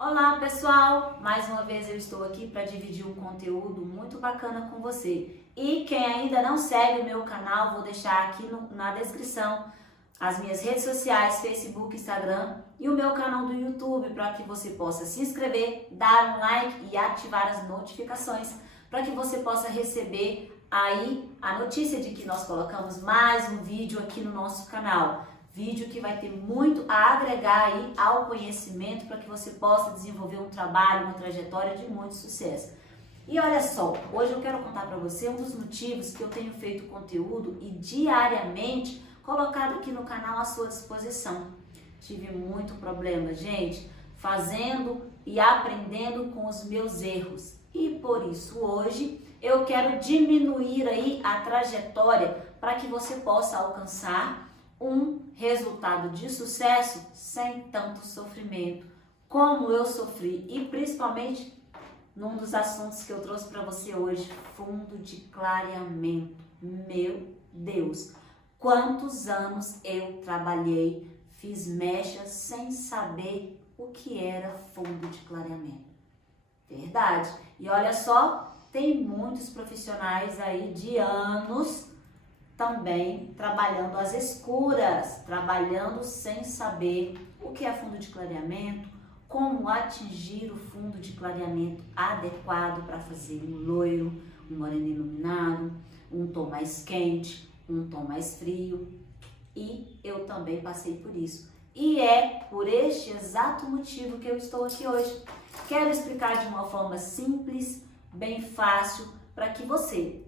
Olá pessoal, mais uma vez eu estou aqui para dividir um conteúdo muito bacana com você. E quem ainda não segue o meu canal, vou deixar aqui na descrição as minhas redes sociais, Facebook, Instagram e o meu canal do YouTube para que você possa se inscrever, dar um like e ativar as notificações para que você possa receber aí a notícia de que nós colocamos mais um vídeo aqui no nosso canal. Vídeo que vai ter muito a agregar aí ao conhecimento para que você possa desenvolver um trabalho, uma trajetória de muito sucesso. E olha só, hoje eu quero contar para você um dos motivos que eu tenho feito conteúdo e diariamente colocado aqui no canal à sua disposição. Tive muito problema, gente, fazendo e aprendendo com os meus erros. E por isso hoje eu quero diminuir aí a trajetória para que você possa alcançar um resultado de sucesso sem tanto sofrimento, como eu sofri, e principalmente num dos assuntos que eu trouxe para você hoje, fundo de clareamento. Meu Deus, quantos anos eu trabalhei, fiz mechas sem saber o que era fundo de clareamento. Verdade. E olha só, tem muitos profissionais aí de anos também trabalhando às escuras, trabalhando sem saber o que é fundo de clareamento, como atingir o fundo de clareamento adequado para fazer um loiro, um moreno iluminado, um tom mais quente, um tom mais frio. E eu também passei por isso. E é por este exato motivo que eu estou aqui hoje. Quero explicar de uma forma simples, bem fácil, para que você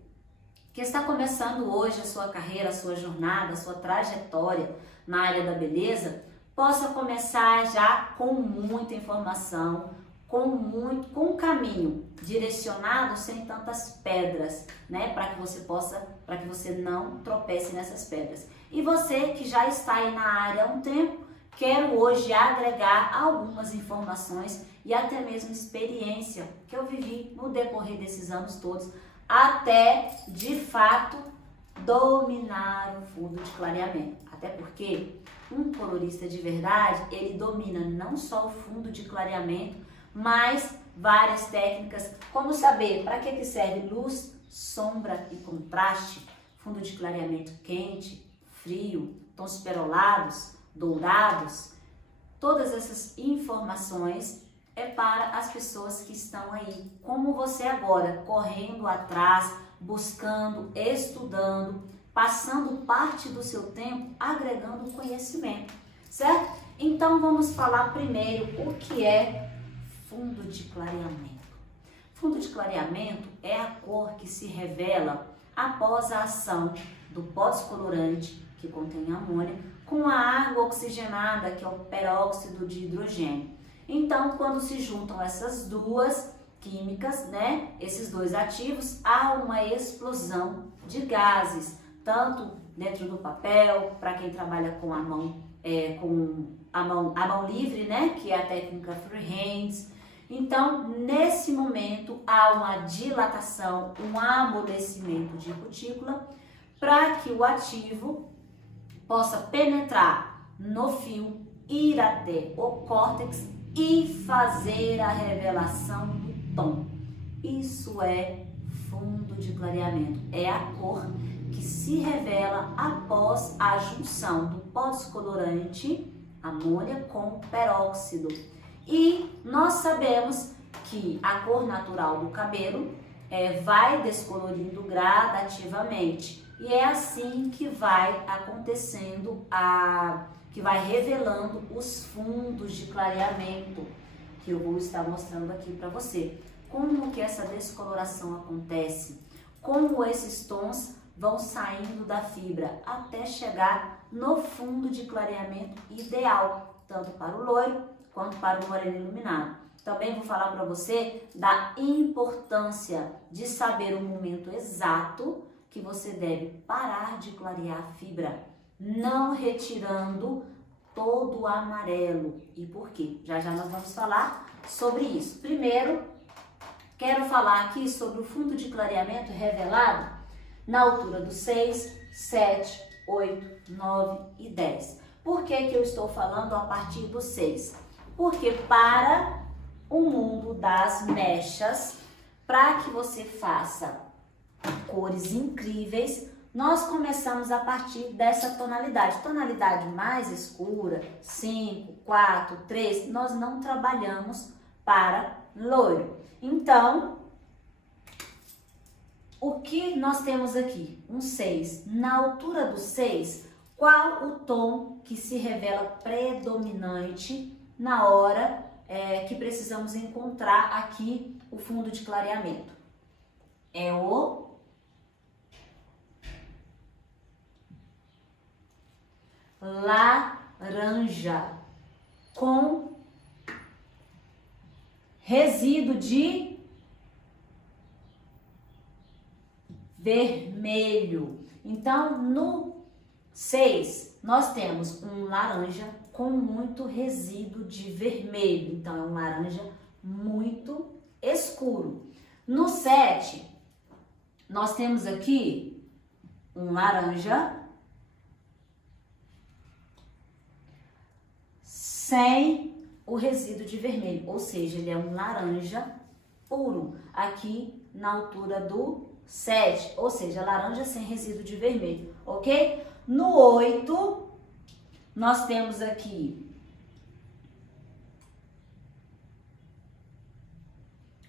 que está começando hoje a sua carreira, a sua jornada, a sua trajetória na área da beleza, possa começar já com muita informação, com um caminho direcionado sem tantas pedras, né? Para que você não tropece nessas pedras. E você que já está aí na área há um tempo, quero hoje agregar algumas informações e até mesmo experiência que eu vivi no decorrer desses anos todos, até de fato dominar o fundo de clareamento. Até porque um colorista de verdade, ele domina não só o fundo de clareamento, mas várias técnicas, como saber para que serve luz, sombra e contraste, fundo de clareamento quente, frio, tons perolados, dourados. Todas essas informações é para as pessoas que estão aí, como você agora, correndo atrás, buscando, estudando, passando parte do seu tempo agregando conhecimento, certo? Então vamos falar primeiro o que é fundo de clareamento. Fundo de clareamento é a cor que se revela após a ação do pó descolorante, que contém amônia, com a água oxigenada, que é o peróxido de hidrogênio. Então, quando se juntam essas duas químicas, né, esses dois ativos, há uma explosão de gases, tanto dentro do papel, para quem trabalha com a mão, a mão livre, né, que é a técnica freehands. Então, nesse momento, há uma dilatação, um amolecimento de cutícula, para que o ativo possa penetrar no fio, ir até o córtex e fazer a revelação do tom. Isso é fundo de clareamento. É a cor que se revela após a junção do pó descolorante, amônia, com peróxido. E nós sabemos que a cor natural do cabelo vai descolorindo gradativamente. E é assim que vai acontecendo que vai revelando os fundos de clareamento, que eu vou estar mostrando aqui para você. Como que essa descoloração acontece, como esses tons vão saindo da fibra até chegar no fundo de clareamento ideal, tanto para o loiro quanto para o moreno iluminado. Também vou falar para você da importância de saber o momento exato que você deve parar de clarear a fibra, não retirando todo o amarelo. E por quê? Já já nós vamos falar sobre isso. Primeiro, quero falar aqui sobre o fundo de clareamento revelado na altura do 6, 7, 8, 9 e 10. Por que que eu estou falando a partir do 6? Porque para o mundo das mechas para que você faça cores incríveis. Nós começamos a partir dessa tonalidade. Tonalidade mais escura, 5, 4, 3, nós não trabalhamos para loiro. Então, o que nós temos aqui? Um 6. Na altura do 6, qual o tom que se revela predominante na hora que precisamos encontrar aqui o fundo de clareamento? É o laranja com resíduo de vermelho. Então, no 6, nós temos um laranja com muito resíduo de vermelho. Então, é um laranja muito escuro. No 7, nós temos aqui um laranja sem o resíduo de vermelho, ou seja, ele é um laranja puro, aqui na altura do 7, ou seja, laranja sem resíduo de vermelho, ok? No 8, nós temos aqui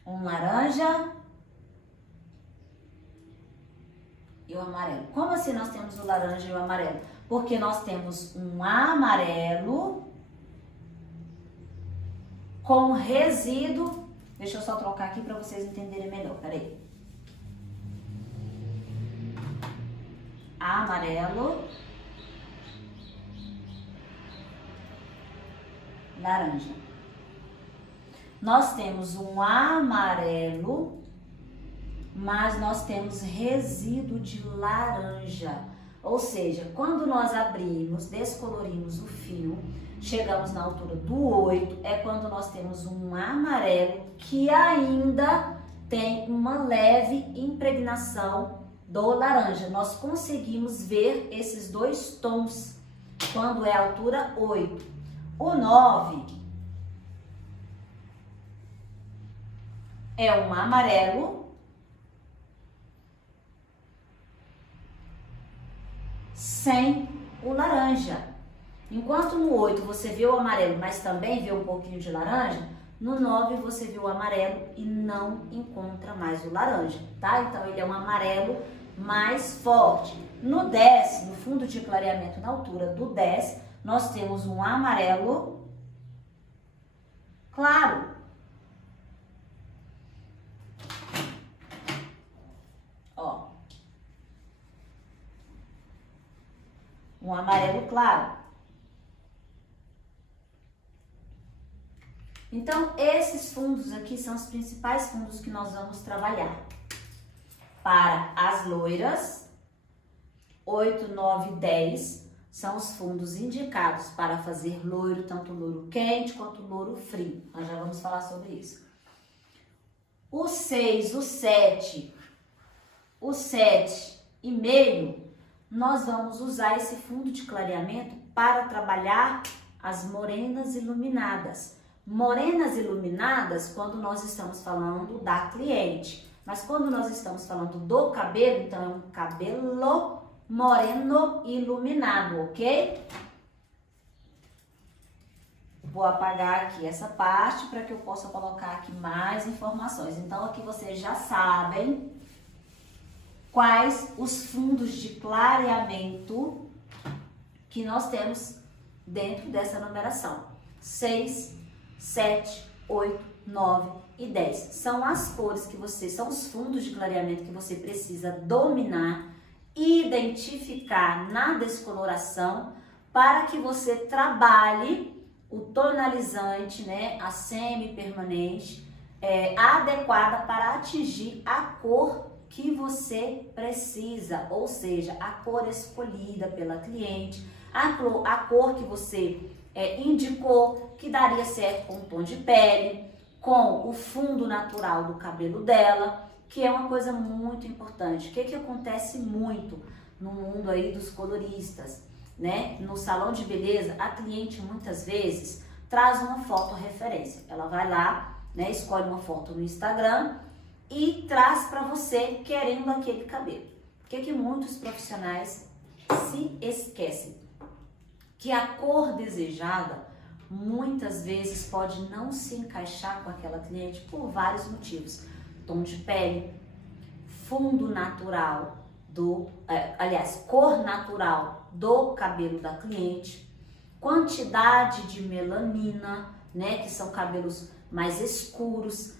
um laranja e o amarelo. Como assim nós temos o laranja e o amarelo? Porque nós temos um amarelo com resíduo. Deixa eu só trocar aqui para vocês entenderem melhor, peraí. Amarelo, laranja. Nós temos um amarelo, mas nós temos resíduo de laranja. Ou seja, quando nós abrimos, descolorimos o fio, chegamos na altura do 8, é quando nós temos um amarelo que ainda tem uma leve impregnação do laranja. Nós conseguimos ver esses dois tons quando é a altura 8. O 9 é um amarelo sem o laranja. Enquanto no 8 você vê o amarelo, mas também vê um pouquinho de laranja, no 9 você vê o amarelo e não encontra mais o laranja, tá? Então ele é um amarelo mais forte. No 10, no fundo de clareamento, na altura do 10, nós temos um amarelo claro. Ó. Um amarelo claro. Então, esses fundos aqui são os principais fundos que nós vamos trabalhar. Para as loiras, 8, 9, 10 são os fundos indicados para fazer loiro, tanto loiro quente quanto loiro frio. Nós já vamos falar sobre isso. O 6, o 7 e meio, nós vamos usar esse fundo de clareamento para trabalhar as morenas iluminadas. Morenas iluminadas quando nós estamos falando da cliente, mas quando nós estamos falando do cabelo, então é um cabelo moreno iluminado, ok? Vou apagar aqui essa parte para que eu possa colocar aqui mais informações. Então aqui vocês já sabem quais os fundos de clareamento que nós temos dentro dessa numeração. 6, 7, 8, 9 e 10. São as cores que são os fundos de clareamento que você precisa dominar, identificar na descoloração para que você trabalhe o tonalizante, né, a semi-permanente, adequada para atingir a cor que você precisa, ou seja, a cor escolhida pela cliente, a cor que você indicou que daria certo com o tom de pele, com o fundo natural do cabelo dela, que é uma coisa muito importante. O que acontece muito no mundo aí dos coloristas, né? No salão de beleza, a cliente muitas vezes traz uma foto referência. Ela vai lá né? Escolhe uma foto no Instagram e traz para você querendo aquele cabelo. O que muitos profissionais se esquecem? Que a cor desejada muitas vezes pode não se encaixar com aquela cliente por vários motivos. Tom de pele, fundo natural cor natural do cabelo da cliente, quantidade de melanina, né, que são cabelos mais escuros,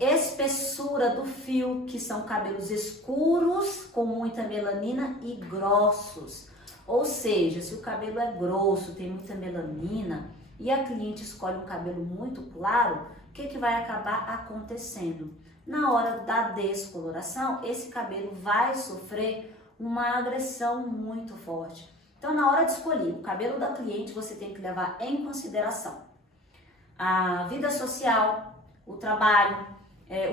espessura do fio, que são cabelos escuros com muita melanina e grossos. Ou seja, se o cabelo é grosso, tem muita melanina e a cliente escolhe um cabelo muito claro, o que vai acabar acontecendo? Na hora da descoloração, esse cabelo vai sofrer uma agressão muito forte. Então, na hora de escolher o cabelo da cliente, você tem que levar em consideração a vida social, o trabalho,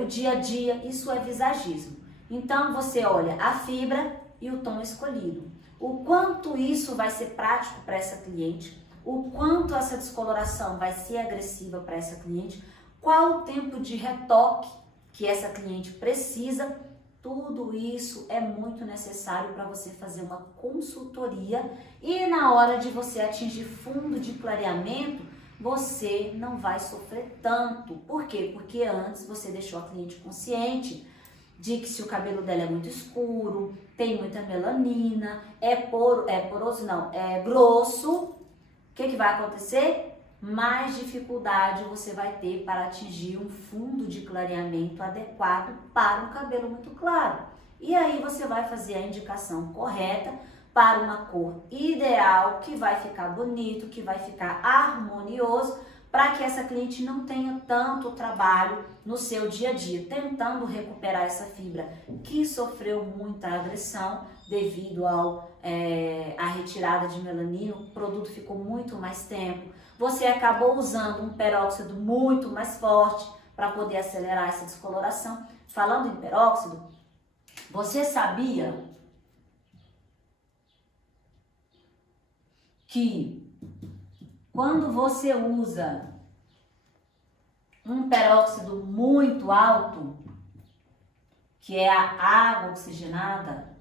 o dia a dia, isso é visagismo. Então, você olha a fibra e o tom escolhido. O quanto isso vai ser prático para essa cliente, o quanto essa descoloração vai ser agressiva para essa cliente, qual o tempo de retoque que essa cliente precisa, tudo isso é muito necessário para você fazer uma consultoria e na hora de você atingir fundo de clareamento, você não vai sofrer tanto. Por quê? Porque antes você deixou a cliente consciente de que se o cabelo dela é muito escuro, tem muita melanina, é grosso, o que vai acontecer? Mais dificuldade você vai ter para atingir um fundo de clareamento adequado para um cabelo muito claro. E aí você vai fazer a indicação correta para uma cor ideal, que vai ficar bonito, que vai ficar harmonioso, para que essa cliente não tenha tanto trabalho no seu dia a dia, tentando recuperar essa fibra que sofreu muita agressão devido à retirada de melanina, o produto ficou muito mais tempo, você acabou usando um peróxido muito mais forte para poder acelerar essa descoloração. Falando em peróxido, você sabia que quando você usa um peróxido muito alto, que é a água oxigenada,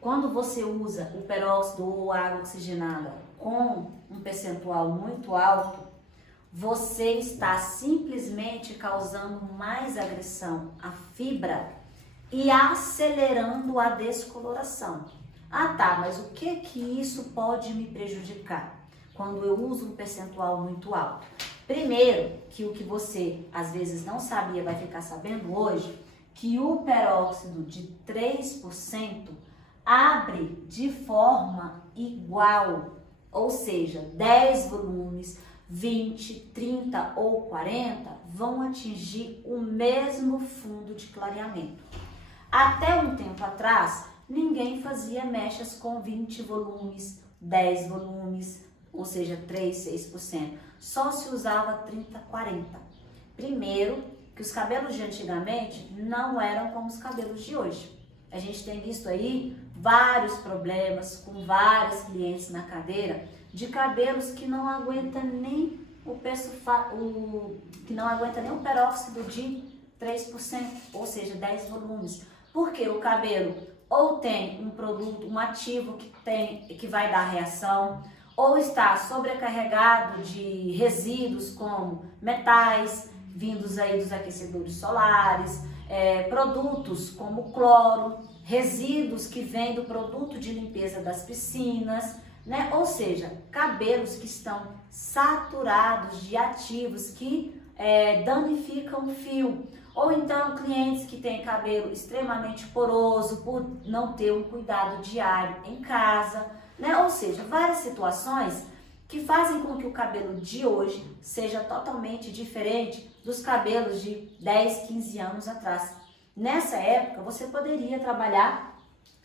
quando você usa o peróxido ou água oxigenada com um percentual muito alto, você está simplesmente causando mais agressão à fibra e acelerando a descoloração. Ah tá, mas o que isso pode me prejudicar quando eu uso um percentual muito alto? Primeiro, que o que você às vezes não sabia, vai ficar sabendo hoje, que o peróxido de 3% abre de forma igual, ou seja, 10 volumes, 20, 30 ou 40 vão atingir o mesmo fundo de clareamento. Até um tempo atrás, ninguém fazia mechas com 20 volumes, 10 volumes, ou seja, 3, 6%. Só se usava 30, 40. Primeiro, que os cabelos de antigamente não eram como os cabelos de hoje. A gente tem visto aí vários problemas com vários clientes na cadeira de cabelos que não aguentam nem o peróxido de 3%, ou seja, 10 volumes. Porque o cabelo ou tem um produto, um ativo que vai dar reação, ou está sobrecarregado de resíduos como metais, vindos aí dos aquecedores solares, produtos como cloro, resíduos que vêm do produto de limpeza das piscinas, né? Ou seja, cabelos que estão saturados de ativos que danificam o fio. Ou então clientes que têm cabelo extremamente poroso por não ter um cuidado diário em casa, né? Ou seja, várias situações que fazem com que o cabelo de hoje seja totalmente diferente dos cabelos de 10, 15 anos atrás. Nessa época, você poderia trabalhar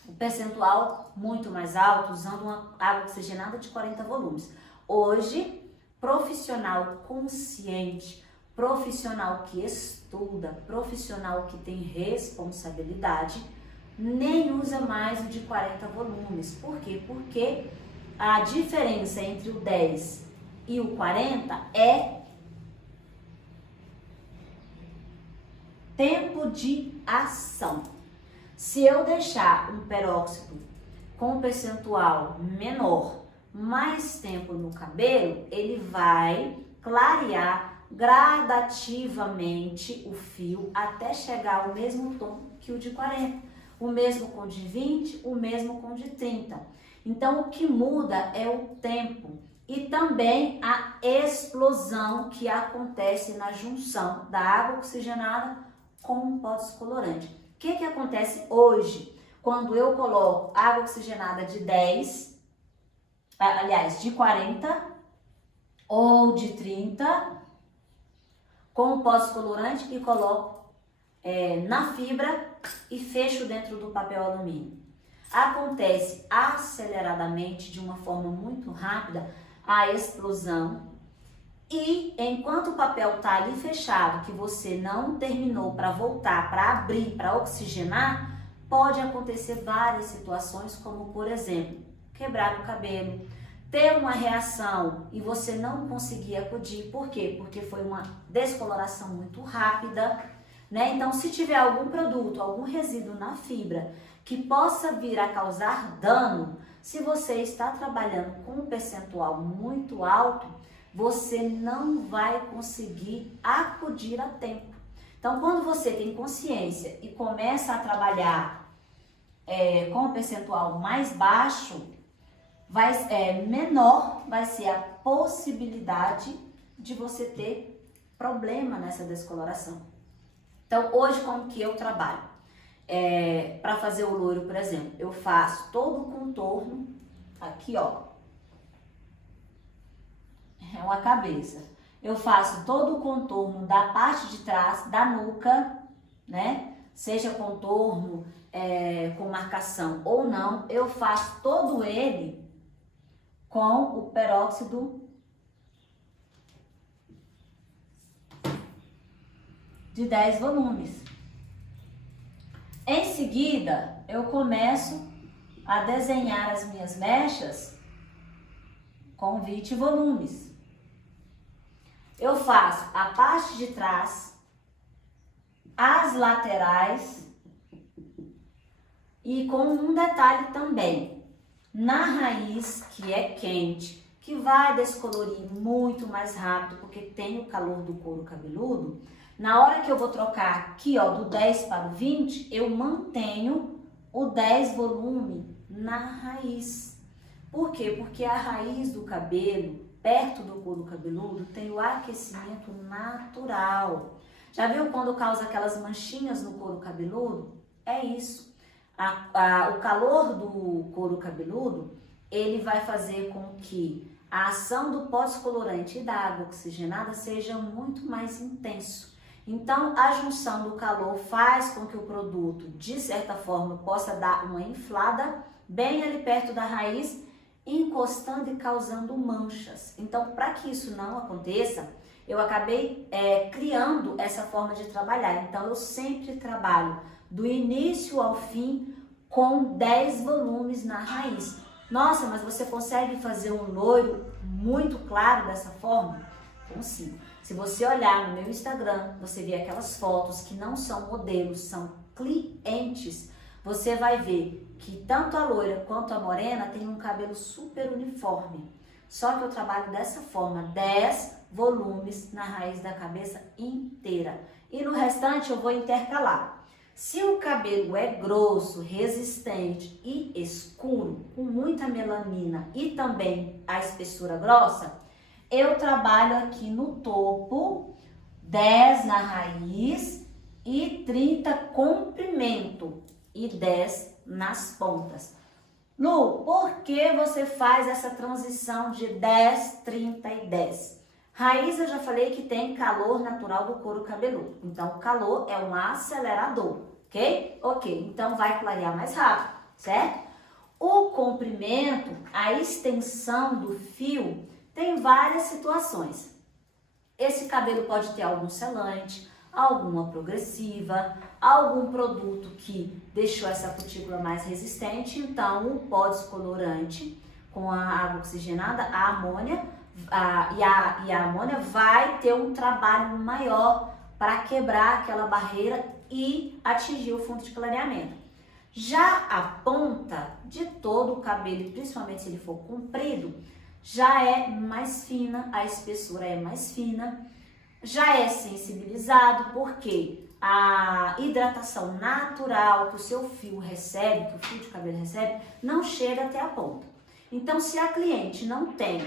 um percentual muito mais alto, usando uma água oxigenada de 40 volumes. Hoje, profissional consciente, profissional que estuda, profissional que tem responsabilidade, nem usa mais o de 40 volumes. Por quê? Porque a diferença entre o 10 e o 40 é tempo de ação. Se eu deixar um peróxido com um percentual menor mais tempo no cabelo, ele vai clarear gradativamente o fio até chegar ao mesmo tom que o de 40. O mesmo com o de 20, o mesmo com o de 30. Então, o que muda é o tempo e também a explosão que acontece na junção da água oxigenada com o pó descolorante. O que acontece hoje quando eu coloco água oxigenada de 10, aliás, de 40 ou de 30 com o pó descolorante e coloco na fibra e fecho dentro do papel alumínio? Acontece aceleradamente, de uma forma muito rápida, a explosão. E enquanto o papel está ali fechado, que você não terminou para voltar, para abrir, para oxigenar, pode acontecer várias situações, como por exemplo, quebrar o cabelo, ter uma reação e você não conseguir acudir. Por quê? Porque foi uma descoloração muito rápida, né? Então, se tiver algum produto, algum resíduo na fibra que possa vir a causar dano, se você está trabalhando com um percentual muito alto, você não vai conseguir acudir a tempo. Então, quando você tem consciência e começa a trabalhar com um percentual mais baixo, menor vai ser a possibilidade de você ter problema nessa descoloração. Então, hoje, como que eu trabalho? Para fazer o loiro, por exemplo, eu faço todo o contorno aqui, ó. É uma cabeça. Eu faço todo o contorno da parte de trás, da nuca, né? Seja contorno com marcação ou não, eu faço todo ele com o peróxido de 10 volumes. Em seguida, eu começo a desenhar as minhas mechas com 20 volumes. Eu faço a parte de trás, as laterais e com um detalhe também, na raiz, que é quente, que vai descolorir muito mais rápido porque tem o calor do couro cabeludo. Na hora que eu vou trocar aqui, ó, do 10 para o 20, eu mantenho o 10 volume na raiz. Por quê? Porque a raiz do cabelo, perto do couro cabeludo, tem o aquecimento natural. Já viu quando causa aquelas manchinhas no couro cabeludo? É isso. O calor do couro cabeludo, ele vai fazer com que a ação do pó descolorante e da água oxigenada seja muito mais intenso. Então, a junção do calor faz com que o produto, de certa forma, possa dar uma inflada bem ali perto da raiz, encostando e causando manchas. Então, para que isso não aconteça, eu acabei criando essa forma de trabalhar. Então, eu sempre trabalho do início ao fim com 10 volumes na raiz. Nossa, mas você consegue fazer um loiro muito claro dessa forma? Consigo. Se você olhar no meu Instagram, você vê aquelas fotos que não são modelos, são clientes, você vai ver que tanto a loira quanto a morena tem um cabelo super uniforme. Só que eu trabalho dessa forma, 10 volumes na raiz da cabeça inteira. E no restante eu vou intercalar. Se o cabelo é grosso, resistente e escuro, com muita melanina e também a espessura grossa, eu trabalho aqui no topo, 10 na raiz e 30 comprimento e 10 nas pontas. Lu, por que você faz essa transição de 10, 30 e 10? Raiz eu já falei que tem calor natural do couro cabeludo. Então, o calor é um acelerador, ok? Ok, então vai clarear mais rápido, certo? O comprimento, a extensão do fio, tem várias situações. Esse cabelo pode ter algum selante, alguma progressiva, algum produto que deixou essa cutícula mais resistente, então o pó descolorante com a água oxigenada, a amônia, e a amônia vai ter um trabalho maior para quebrar aquela barreira e atingir o fundo de clareamento. Já a ponta de todo o cabelo, principalmente se ele for comprido, já é mais fina, a espessura é mais fina, já é sensibilizado, porque a hidratação natural que o seu fio recebe, que o fio de cabelo recebe, não chega até a ponta. Então, se a cliente não tem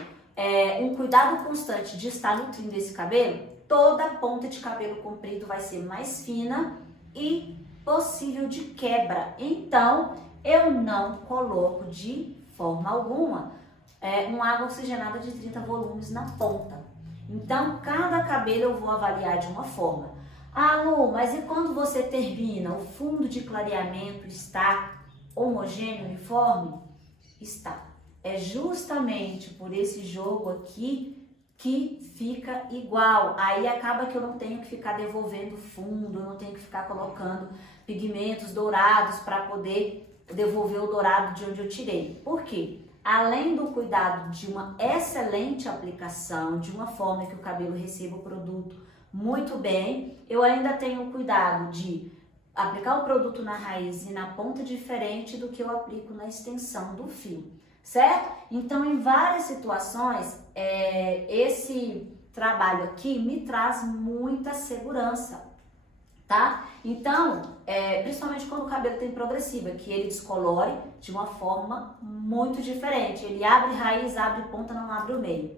um cuidado constante de estar nutrindo esse cabelo, toda a ponta de cabelo comprido vai ser mais fina e possível de quebra. Então, eu não coloco de forma alguma uma água oxigenada de 30 volumes na ponta. Então, cada cabelo eu vou avaliar de uma forma. Ah, Lu, mas e quando você termina? O fundo de clareamento está homogêneo, uniforme? Está. É justamente por esse jogo aqui que fica igual. Aí acaba que eu não tenho que ficar devolvendo fundo, eu não tenho que ficar colocando pigmentos dourados para poder devolver o dourado de onde eu tirei. Por quê? Além do cuidado de uma excelente aplicação, de uma forma que o cabelo receba o produto muito bem, eu ainda tenho o cuidado de aplicar o produto na raiz e na ponta diferente do que eu aplico na extensão do fio, certo? Então, em várias situações, esse trabalho aqui me traz muita segurança, tá? Então, principalmente quando o cabelo tem progressiva, que ele descolore de uma forma muito diferente. Ele abre raiz, abre ponta, não abre o meio.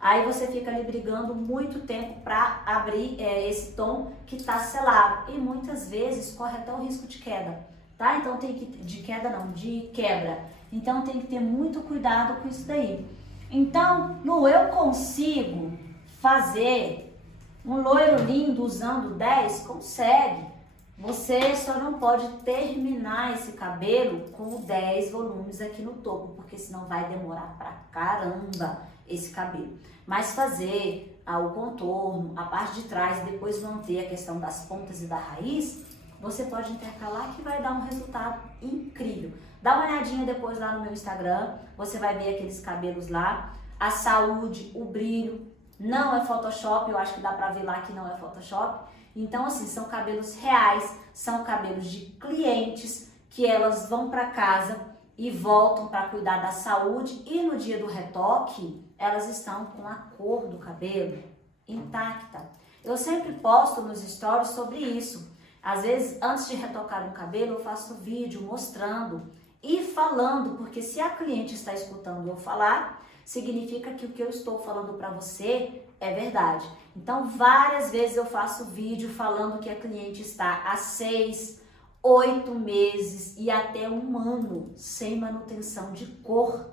Aí você fica ali brigando muito tempo para abrir esse tom que está selado. E muitas vezes corre até o risco de queda, tá? Então tem que... De queda não, de quebra. Então tem que ter muito cuidado com isso daí. Então, Lu, eu consigo fazer um loiro lindo usando 10? Consegue. Você só não pode terminar esse cabelo com 10 volumes aqui no topo, porque senão vai demorar pra caramba esse cabelo. Mas fazer o contorno, a parte de trás e depois manter a questão das pontas e da raiz, você pode intercalar que vai dar um resultado incrível. Dá uma olhadinha depois lá no meu Instagram, você vai ver aqueles cabelos lá, a saúde, o brilho. Não é Photoshop, eu acho que dá pra ver lá que não é Photoshop. Então, assim, são cabelos reais, são cabelos de clientes que elas vão pra casa e voltam para cuidar da saúde, e no dia do retoque, elas estão com a cor do cabelo intacta. Eu sempre posto nos stories sobre isso. Às vezes, antes de retocar um cabelo, eu faço vídeo mostrando e falando, porque se a cliente está escutando eu falar, significa que o que eu estou falando para você é verdade. Então, várias vezes eu faço vídeo falando que a cliente está há 6, 8 meses e até 1 ano sem manutenção de cor,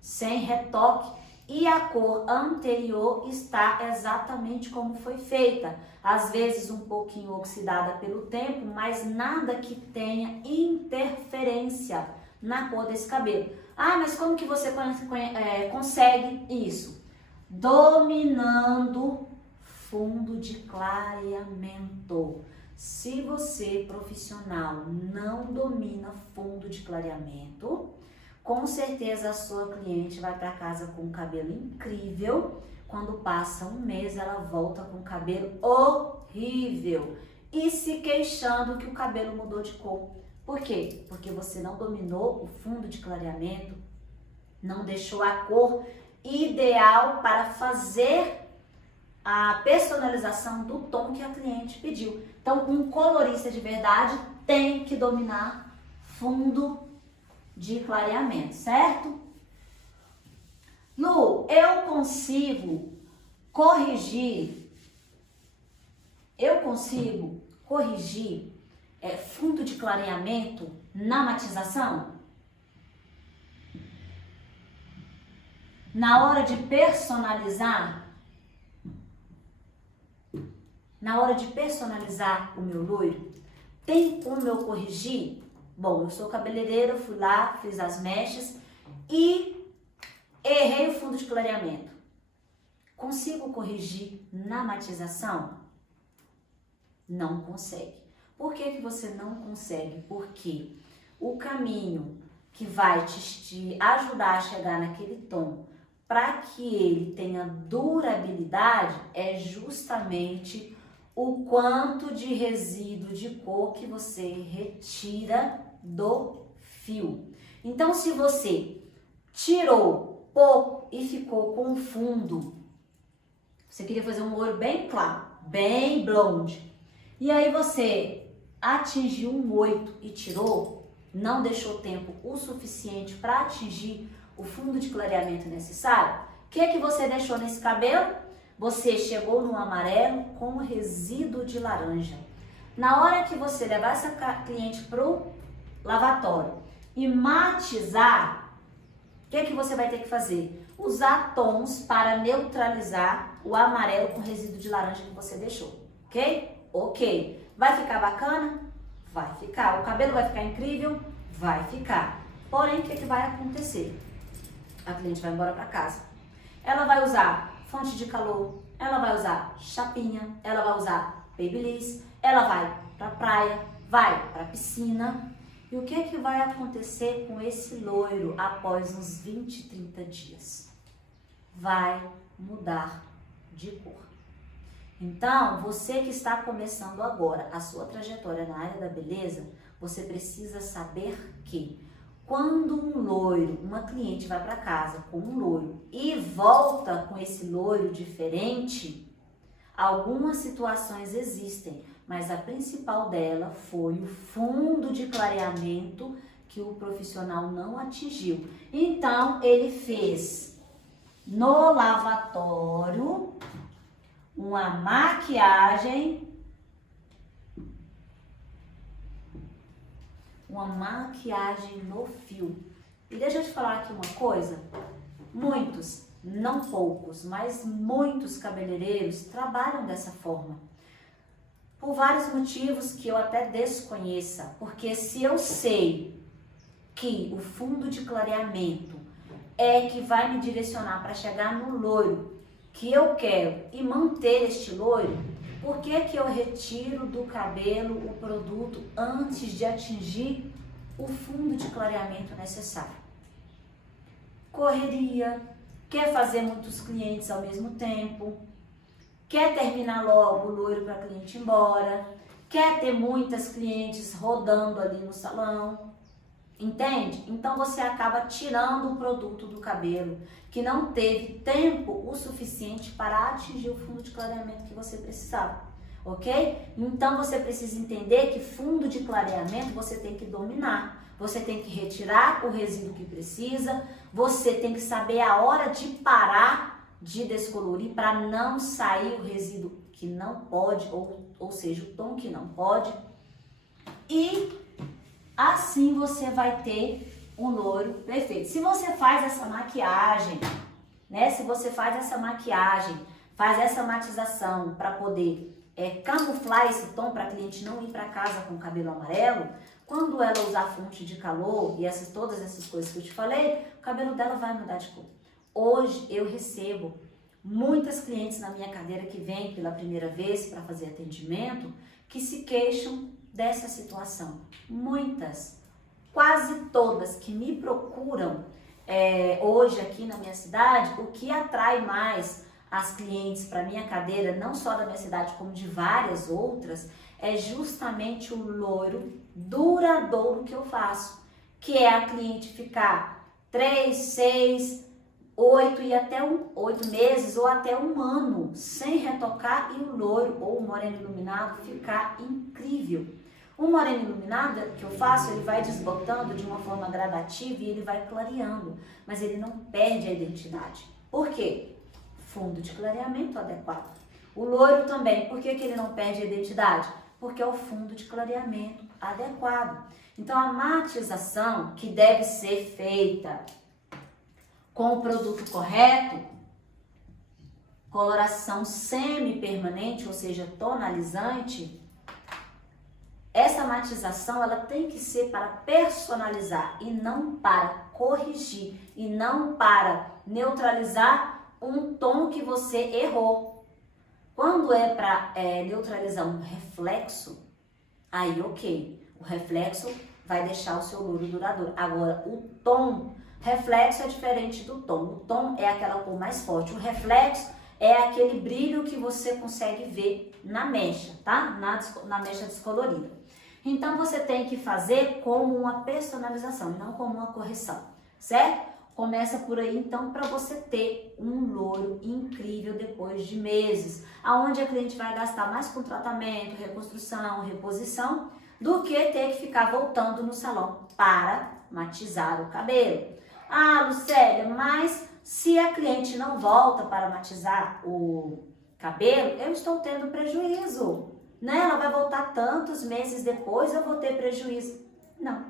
sem retoque, e a cor anterior está exatamente como foi feita. Às vezes um pouquinho oxidada pelo tempo, mas nada que tenha interferência na cor desse cabelo. Ah, mas como que você consegue isso? Dominando fundo de clareamento. Se você, profissional, não domina fundo de clareamento, com certeza a sua cliente vai para casa com um cabelo incrível. Quando passa 1 mês, ela volta com o cabelo horrível e se queixando que o cabelo mudou de cor. Por quê? Porque você não dominou o fundo de clareamento, não deixou a cor ideal para fazer a personalização do tom que a cliente pediu. Então, um colorista de verdade tem que dominar fundo de clareamento, certo? Lu, eu consigo corrigir fundo de clareamento na matização? Na hora de personalizar? Na hora de personalizar o meu loiro, tem como eu corrigir? Bom, eu sou cabeleireira, fui lá, fiz as mechas e errei o fundo de clareamento. Consigo corrigir na matização? Não consegue. Por que que você não consegue? Porque o caminho que vai te ajudar a chegar naquele tom para que ele tenha durabilidade é justamente o quanto de resíduo de cor que você retira do fio. Então, se você tirou pouco e ficou com o fundo, você queria fazer um loiro bem claro, bem blonde, e aí você atingiu um 8 e tirou, não deixou tempo o suficiente para atingir o fundo de clareamento necessário, o que que você deixou nesse cabelo? Você chegou no amarelo com resíduo de laranja. Na hora que você levar essa cliente pro lavatório e matizar, o que que você vai ter que fazer? Usar tons para neutralizar o amarelo com resíduo de laranja que você deixou, ok? Ok. Vai ficar bacana? Vai ficar. O cabelo vai ficar incrível? Vai ficar. Porém, o que vai acontecer? A cliente vai embora para casa. Ela vai usar fonte de calor, ela vai usar chapinha, ela vai usar babyliss, ela vai para praia, vai para piscina. E o que vai acontecer com esse loiro após uns 20, 30 dias? Vai mudar de cor. Então, você que está começando agora a sua trajetória na área da beleza, você precisa saber que quando um loiro, uma cliente vai para casa com um loiro e volta com esse loiro diferente, algumas situações existem, mas a principal dela foi o fundo de clareamento que o profissional não atingiu. Então, ele fez no lavatório uma maquiagem no fio. E deixa eu te falar aqui uma coisa, muitos, não poucos, mas muitos cabeleireiros trabalham dessa forma. Por vários motivos que eu até desconheça, porque se eu sei que o fundo de clareamento é que vai me direcionar para chegar no loiro que eu quero e manter este loiro, por que que eu retiro do cabelo o produto antes de atingir o fundo de clareamento necessário? Correria, quer fazer muitos clientes ao mesmo tempo, quer terminar logo o loiro para a cliente ir embora, quer ter muitas clientes rodando ali no salão, entende? Então você acaba tirando o produto do cabelo que não teve tempo o suficiente para atingir o fundo de clareamento que você precisava, ok? Então você precisa entender que fundo de clareamento você tem que dominar, você tem que retirar o resíduo que precisa, você tem que saber a hora de parar de descolorir para não sair o resíduo que não pode, ou seja, o tom que não pode, e assim você vai ter um loiro perfeito. Se você faz essa maquiagem, né? Se você faz essa maquiagem, faz essa matização para poder camuflar esse tom para a cliente não ir para casa com o cabelo amarelo, quando ela usar fonte de calor e todas essas coisas que eu te falei, o cabelo dela vai mudar de cor. Hoje eu recebo muitas clientes na minha cadeira que vêm pela primeira vez para fazer atendimento que se queixam dessa situação. Muitas, quase todas que me procuram hoje aqui na minha cidade, o que atrai mais as clientes para minha cadeira, não só da minha cidade como de várias outras, é justamente o loiro duradouro que eu faço, que é a cliente ficar 3, 6, 8 e até 8 meses ou até um ano sem retocar e o loiro ou o moreno iluminado ficar incrível. O moreno iluminado que eu faço, ele vai desbotando de uma forma gradativa e ele vai clareando, mas ele não perde a identidade. Por quê? Fundo de clareamento adequado. O loiro também, por que que ele não perde a identidade? Porque é o fundo de clareamento adequado. Então a matização que deve ser feita com o produto correto, coloração semi-permanente, ou seja, tonalizante, essa matização ela tem que ser para personalizar e não para corrigir e não para neutralizar um tom que você errou. Quando é para neutralizar um reflexo, aí ok, o reflexo vai deixar o seu louro duradouro. Agora, o tom, reflexo é diferente do tom. O tom é aquela cor mais forte. O reflexo é aquele brilho que você consegue ver na mecha, tá? Na mecha descolorida. Então, você tem que fazer como uma personalização, não como uma correção, certo? Começa por aí, então, para você ter um loiro incrível depois de meses, aonde a cliente vai gastar mais com tratamento, reconstrução, reposição, do que ter que ficar voltando no salão para matizar o cabelo. Ah, Lucélia, mas se a cliente não volta para matizar o cabelo, eu estou tendo prejuízo, né? Ela vai voltar tantos meses depois, eu vou ter prejuízo. Não,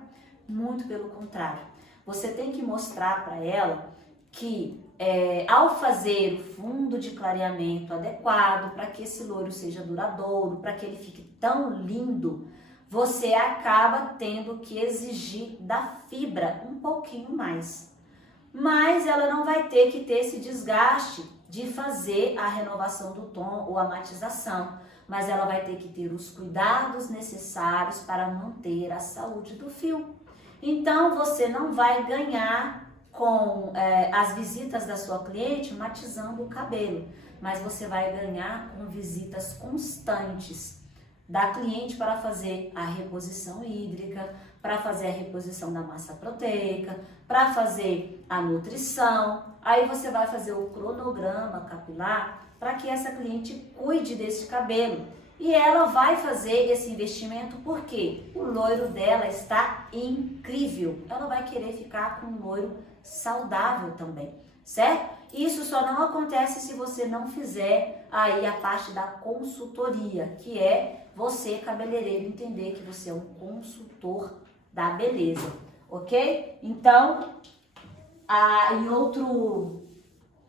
muito pelo contrário. Você tem que mostrar para ela que ao fazer o fundo de clareamento adequado, para que esse loiro seja duradouro, para que ele fique tão lindo, você acaba tendo que exigir da fibra um pouquinho mais. Mas ela não vai ter que ter esse desgaste de fazer a renovação do tom ou a matização, mas ela vai ter que ter os cuidados necessários para manter a saúde do fio. Então, você não vai ganhar com as visitas da sua cliente matizando o cabelo, mas você vai ganhar com visitas constantes da cliente para fazer a reposição hídrica, para fazer a reposição da massa proteica, para fazer a nutrição. Aí você vai fazer o cronograma capilar para que essa cliente cuide desse cabelo. E ela vai fazer esse investimento porque o loiro dela está incrível. Ela vai querer ficar com um loiro saudável também, certo? Isso só não acontece se você não fizer aí a parte da consultoria, que é você, cabeleireiro, entender que você é um consultor da beleza, ok? Então,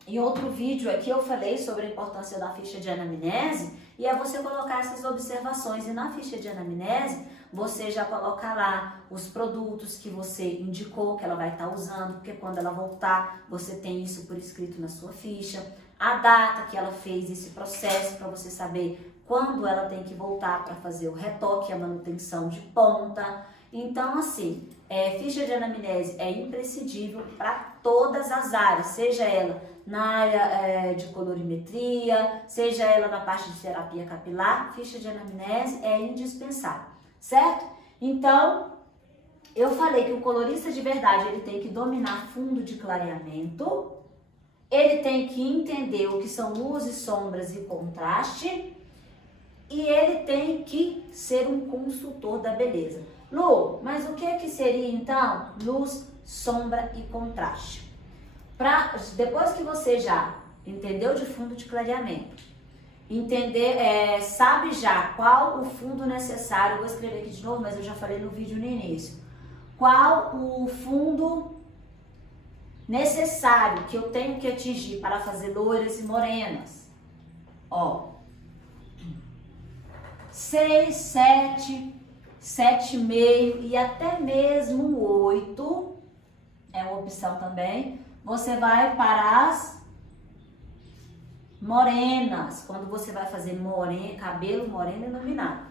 em outro vídeo aqui eu falei sobre a importância da ficha de anamnese, e é você colocar essas observações. E na ficha de anamnese, você já coloca lá os produtos que você indicou que ela vai estar usando, porque quando ela voltar, você tem isso por escrito na sua ficha. A data que ela fez esse processo, para você saber quando ela tem que voltar para fazer o retoque e a manutenção de ponta. Então, assim, ficha de anamnese é imprescindível para todas as áreas, seja ela na área de colorimetria, seja ela na parte de terapia capilar, ficha de anamnese é indispensável, certo? Então, eu falei que o colorista de verdade, ele tem que dominar fundo de clareamento, ele tem que entender o que são luzes, sombras e contraste, e ele tem que ser um consultor da beleza. Lu, mas o que seria então luz, sombra e contraste? Depois que você já entendeu de fundo de clareamento, sabe já qual o fundo necessário, eu vou escrever aqui de novo, mas eu já falei no vídeo no início, qual o fundo necessário que eu tenho que atingir para fazer loiras e morenas. Ó, 6, 7, 7,5 e até mesmo 8 é uma opção também. Você vai para as morenas, quando você vai fazer cabelo moreno iluminado.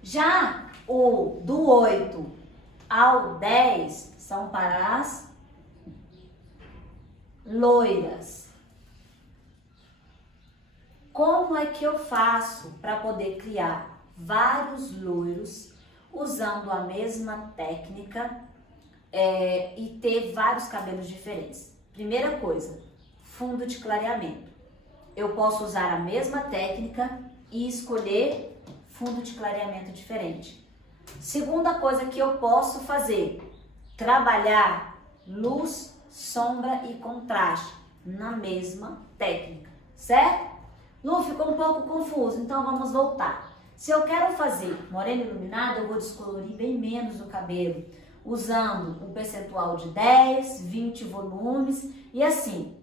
Já o do 8 ao 10 são para as loiras. Como é que eu faço para poder criar vários loiros usando a mesma técnica e ter vários cabelos diferentes? Primeira coisa, fundo de clareamento. Eu posso usar a mesma técnica e escolher fundo de clareamento diferente. Segunda coisa que eu posso fazer, trabalhar luz, sombra e contraste na mesma técnica, certo? Lu, ficou um pouco confuso, então vamos voltar. Se eu quero fazer moreno iluminado, eu vou descolorir bem menos o cabelo, usando um percentual de 10, 20 volumes e assim,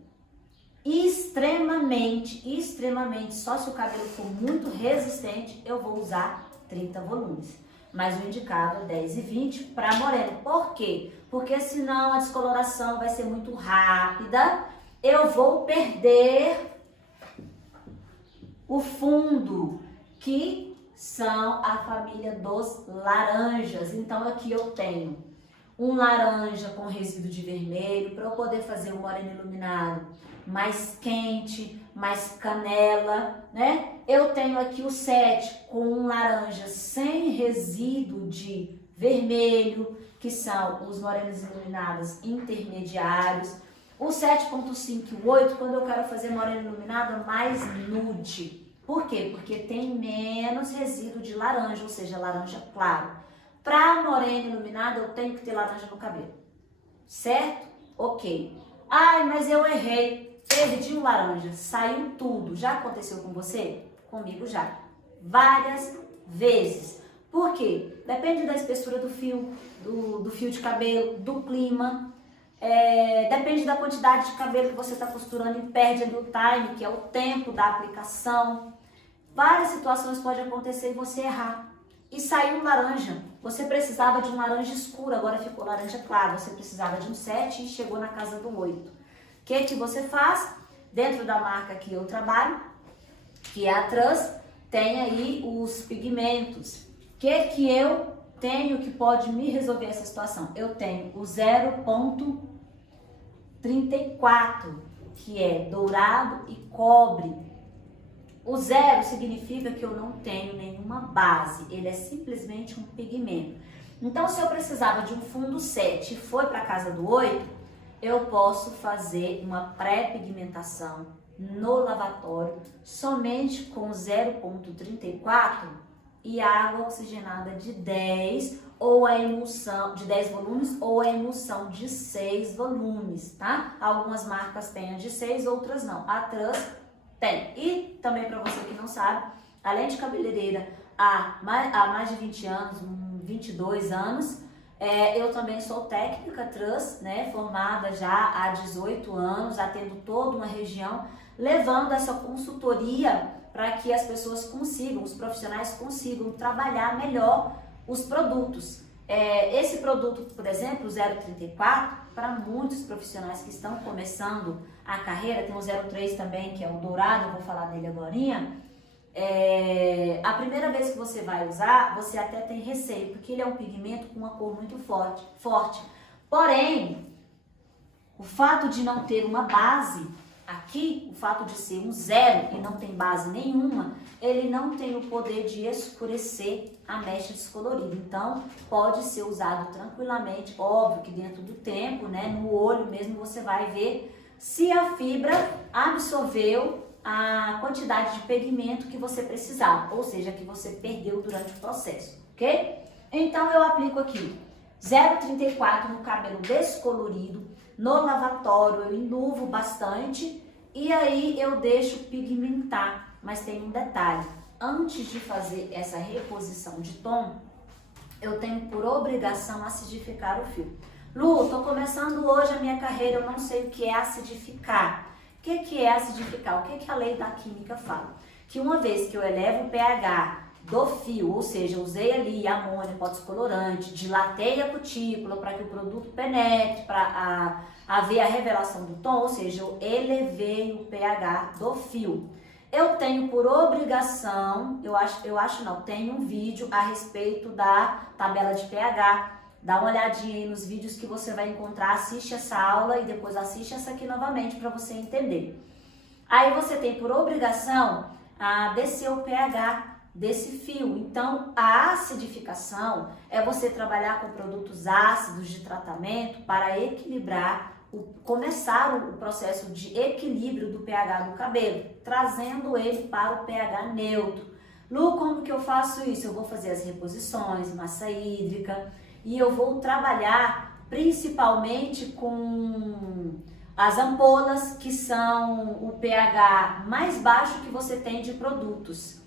extremamente, só se o cabelo for muito resistente, eu vou usar 30 volumes. Mas o indicado é 10 e 20 para moreno. Por quê? Porque senão a descoloração vai ser muito rápida, eu vou perder o fundo, que são a família dos laranjas. Então aqui eu tenho um laranja com resíduo de vermelho, para eu poder fazer um moreno iluminado mais quente, mais canela, né? Eu tenho aqui o 7 com um laranja sem resíduo de vermelho, que são os morenos iluminados intermediários. O 7.5 e o 8, quando eu quero fazer moreno iluminado mais nude. Por quê? Porque tem menos resíduo de laranja, ou seja, laranja claro. Para moreno iluminado, eu tenho que ter laranja no cabelo. Certo? Ok. Ai, mas eu errei. Perdi um laranja. Saiu tudo. Já aconteceu com você? Comigo já. Várias vezes. Por quê? Depende da espessura do fio, do fio de cabelo, do clima. Depende da quantidade de cabelo que você está costurando e perde ali o time, que é o tempo da aplicação. Várias situações podem acontecer e você errar. E saiu um laranja. Você precisava de um laranja escuro, agora ficou laranja claro. Você precisava de um 7 e chegou na casa do 8. O que você faz? Dentro da marca que eu trabalho, que é a Trans, tem aí os pigmentos. O que eu tenho que pode me resolver essa situação? Eu tenho o 0.34, que é dourado e cobre. O 0 significa que eu não tenho nenhuma base, ele é simplesmente um pigmento. Então, se eu precisava de um fundo 7 e foi para a casa do 8, eu posso fazer uma pré-pigmentação no lavatório somente com 0.34 e água oxigenada de 10 ou a emulsão de 10 volumes ou a emulsão de 6 volumes, tá? Algumas marcas têm a de 6, outras não. A Trans tem. E também para você que não sabe, além de cabeleireira há mais de 20 anos, 22 anos, eu também sou técnica Trans, né, formada já há 18 anos, atendo toda uma região, levando essa consultoria para que as pessoas consigam, os profissionais consigam trabalhar melhor os produtos. Esse produto, por exemplo, o 034, para muitos profissionais que estão começando a carreira, tem o 03 também, que é o dourado, eu vou falar dele agorinha. A primeira vez que você vai usar, você até tem receio, porque ele é um pigmento com uma cor muito forte. Porém, o fato de não ter uma base aqui, o fato de ser um 0 e não tem base nenhuma, ele não tem o poder de escurecer a mecha descolorida. Então, pode ser usado tranquilamente, óbvio que dentro do tempo, né, no olho mesmo você vai ver se a fibra absorveu a quantidade de pigmento que você precisava, ou seja, que você perdeu durante o processo, ok? Então, eu aplico aqui 0,34 no cabelo descolorido, no lavatório eu enluvo bastante e aí eu deixo pigmentar. Mas tem um detalhe, antes de fazer essa reposição de tom, eu tenho por obrigação acidificar o fio. Lu, tô começando hoje a minha carreira, eu não sei o que é acidificar. O que é acidificar? O que a lei da química fala? Que uma vez que eu elevo o pH do fio, ou seja, usei ali amônia, pó descolorante, dilatei a cutícula para que o produto penetre, para haver a revelação do tom, ou seja, eu elevei o pH do fio. Eu tenho por obrigação, tenho um vídeo a respeito da tabela de pH. Dá uma olhadinha aí nos vídeos que você vai encontrar, assiste essa aula e depois assiste essa aqui novamente para você entender. Aí você tem por obrigação a descer o pH desse fio. Então, a acidificação é você trabalhar com produtos ácidos de tratamento para equilibrar, começar o processo de equilíbrio do pH do cabelo, trazendo ele para o pH neutro. Lu, como que eu faço isso? Eu vou fazer as reposições, massa hídrica, e eu vou trabalhar principalmente com as ampolas, que são o pH mais baixo que você tem de produtos,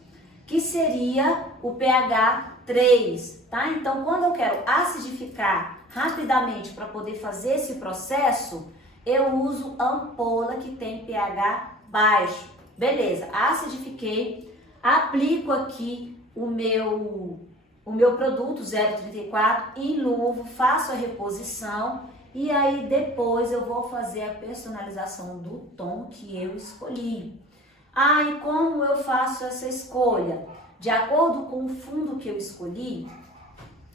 que seria o pH 3, tá? Então, quando eu quero acidificar rapidamente para poder fazer esse processo, eu uso ampola que tem pH baixo. Beleza, acidifiquei, aplico aqui o meu produto 0,34, enluvo, faço a reposição e aí depois eu vou fazer a personalização do tom que eu escolhi. Ah, e como eu faço essa escolha? De acordo com o fundo que eu escolhi,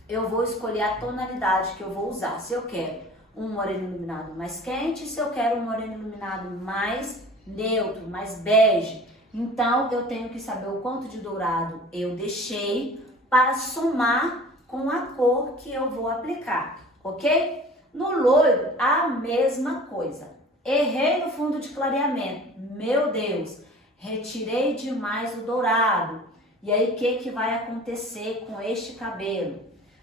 eu vou escolher a tonalidade que eu vou usar. Se eu quero um moreno iluminado mais quente, se eu quero um moreno iluminado mais neutro, mais bege. Então, eu tenho que saber o quanto de dourado eu deixei para somar com a cor que eu vou aplicar, ok? No loiro, a mesma coisa. Errei no fundo de clareamento. Meu Deus, retirei demais o dourado. E aí, o que vai acontecer com este cabelo?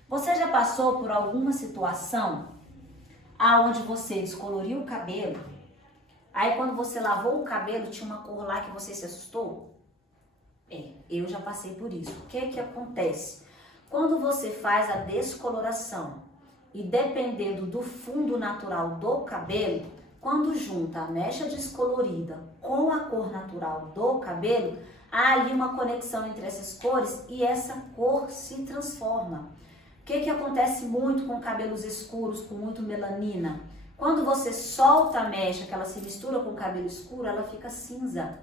Você já passou por alguma situação aonde você descoloriu o cabelo? Aí, quando você lavou o cabelo, tinha uma cor lá que você se assustou? Eu já passei por isso. O que acontece? Quando você faz a descoloração e dependendo do fundo natural do cabelo, quando junta a mecha descolorida com a cor natural do cabelo, há ali uma conexão entre essas cores e essa cor se transforma. O que acontece muito com cabelos escuros, com muito melanina? Quando você solta a mecha, que ela se mistura com o cabelo escuro, ela fica cinza.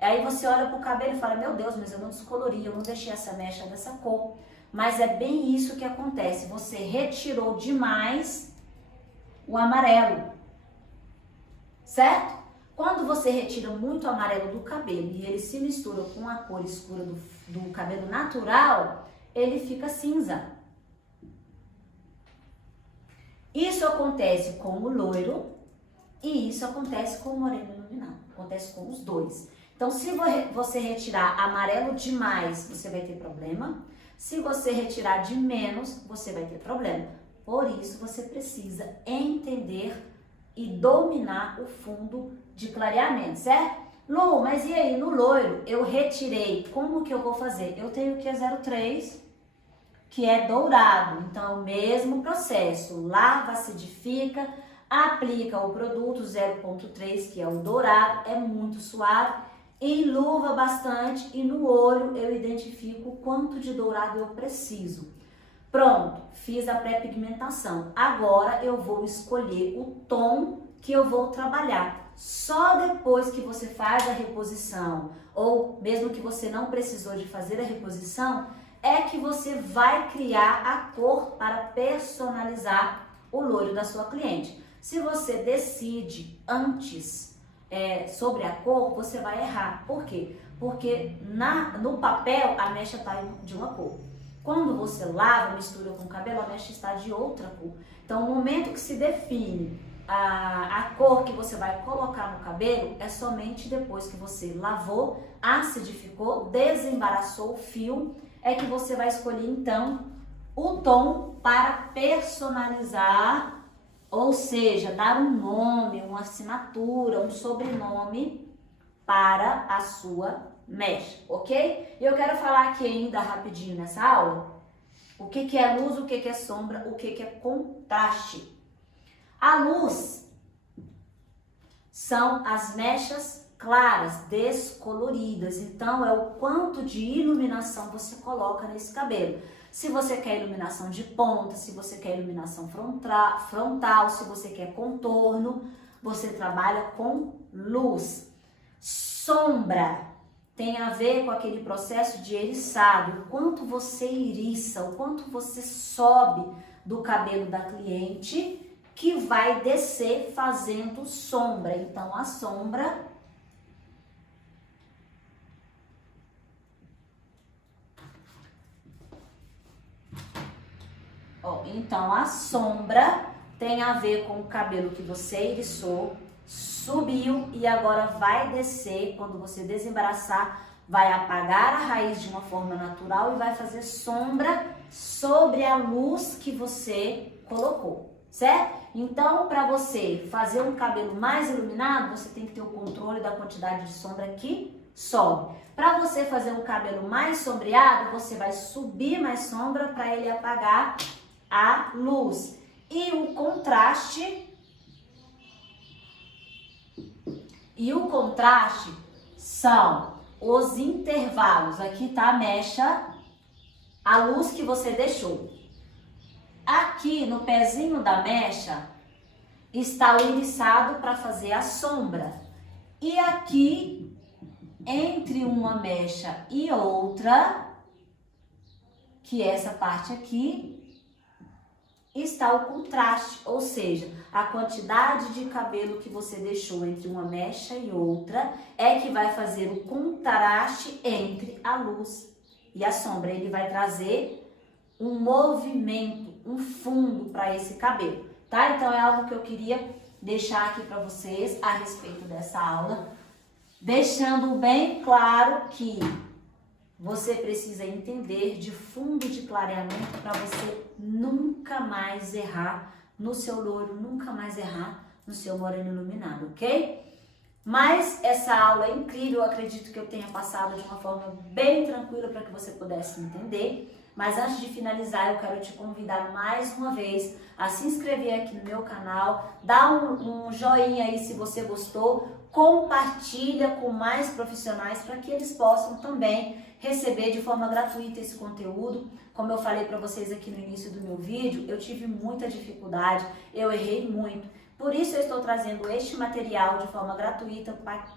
Aí você olha pro cabelo e fala, meu Deus, mas eu não descolori, eu não deixei essa mecha dessa cor. Mas é bem isso que acontece, você retirou demais o amarelo, certo? Quando você retira muito o amarelo do cabelo e ele se mistura com a cor escura do cabelo natural, ele fica cinza. Isso acontece com o loiro e isso acontece com o moreno iluminado. Acontece com os dois. Então, se você retirar amarelo demais, você vai ter problema. Se você retirar de menos, você vai ter problema. Por isso, você precisa entender e dominar o fundo de clareamento, certo? Lu, mas e aí, no loiro, eu retirei, como que eu vou fazer? Eu tenho que 03, que é dourado, então é o mesmo processo, lava, acidifica, aplica o produto 0.3, que é o dourado, é muito suave, enluva bastante e no olho eu identifico o quanto de dourado eu preciso. Pronto, fiz a pré-pigmentação, agora eu vou escolher o tom que eu vou trabalhar. Só depois que você faz a reposição, ou mesmo que você não precisou de fazer a reposição, é que você vai criar a cor para personalizar o loiro da sua cliente. Se você decide antes sobre a cor, você vai errar. Por quê? Porque no papel a mecha está de uma cor. Quando você lava, mistura com o cabelo, a mecha está de outra cor. Então, o momento que se define a cor que você vai colocar no cabelo é somente depois que você lavou, acidificou, desembaraçou o fio, é que você vai escolher então o tom para personalizar, ou seja, dar um nome, uma assinatura, um sobrenome para a sua mecha, ok? E eu quero falar aqui ainda rapidinho nessa aula o que é luz, o que é sombra, o que é contraste. A luz são as mechas claras, descoloridas, então é o quanto de iluminação você coloca nesse cabelo. Se você quer iluminação de ponta, se você quer iluminação frontal, se você quer contorno, você trabalha com luz. Sombra tem a ver com aquele processo de eriçado, o quanto você eriça, o quanto você sobe do cabelo da cliente, que vai descer fazendo sombra. Então, a sombra tem a ver com o cabelo que você eriçou, subiu e agora vai descer. Quando você desembaraçar, vai apagar a raiz de uma forma natural e vai fazer sombra sobre a luz que você colocou, certo? Então, para você fazer um cabelo mais iluminado, você tem que ter o controle da quantidade de sombra que sobe. Para você fazer um cabelo mais sombreado, você vai subir mais sombra para ele apagar a luz. E o contraste são os intervalos. Aqui tá a mecha, a luz que você deixou. Aqui no pezinho da mecha está o iriçado para fazer a sombra. E aqui entre uma mecha e outra, que é essa parte aqui, está o contraste, ou seja, a quantidade de cabelo que você deixou entre uma mecha e outra é que vai fazer o contraste entre a luz e a sombra. Ele vai trazer um movimento, um fundo para esse cabelo, tá? Então é algo que eu queria deixar aqui para vocês a respeito dessa aula, deixando bem claro que você precisa entender de fundo de clareamento para você nunca mais errar no seu loiro, nunca mais errar no seu moreno iluminado, ok? Mas essa aula é incrível, eu acredito que eu tenha passado de uma forma bem tranquila para que você pudesse entender. Mas antes de finalizar, eu quero te convidar mais uma vez a se inscrever aqui no meu canal, dá um joinha aí se você gostou, compartilha com mais profissionais para que eles possam também receber de forma gratuita esse conteúdo. Como eu falei para vocês aqui no início do meu vídeo, eu tive muita dificuldade, eu errei muito. Por isso eu estou trazendo este material de forma gratuita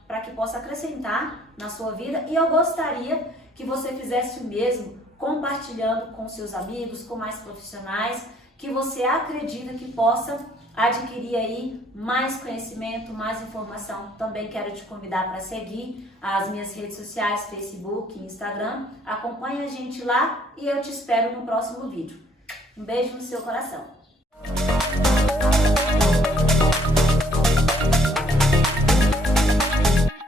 para que possa acrescentar na sua vida, e eu gostaria que você fizesse o mesmo, compartilhando com seus amigos, com mais profissionais, que você acredita que possa adquirir aí mais conhecimento, mais informação. Também quero te convidar para seguir as minhas redes sociais, Facebook, Instagram. Acompanhe a gente lá e eu te espero no próximo vídeo. Um beijo no seu coração.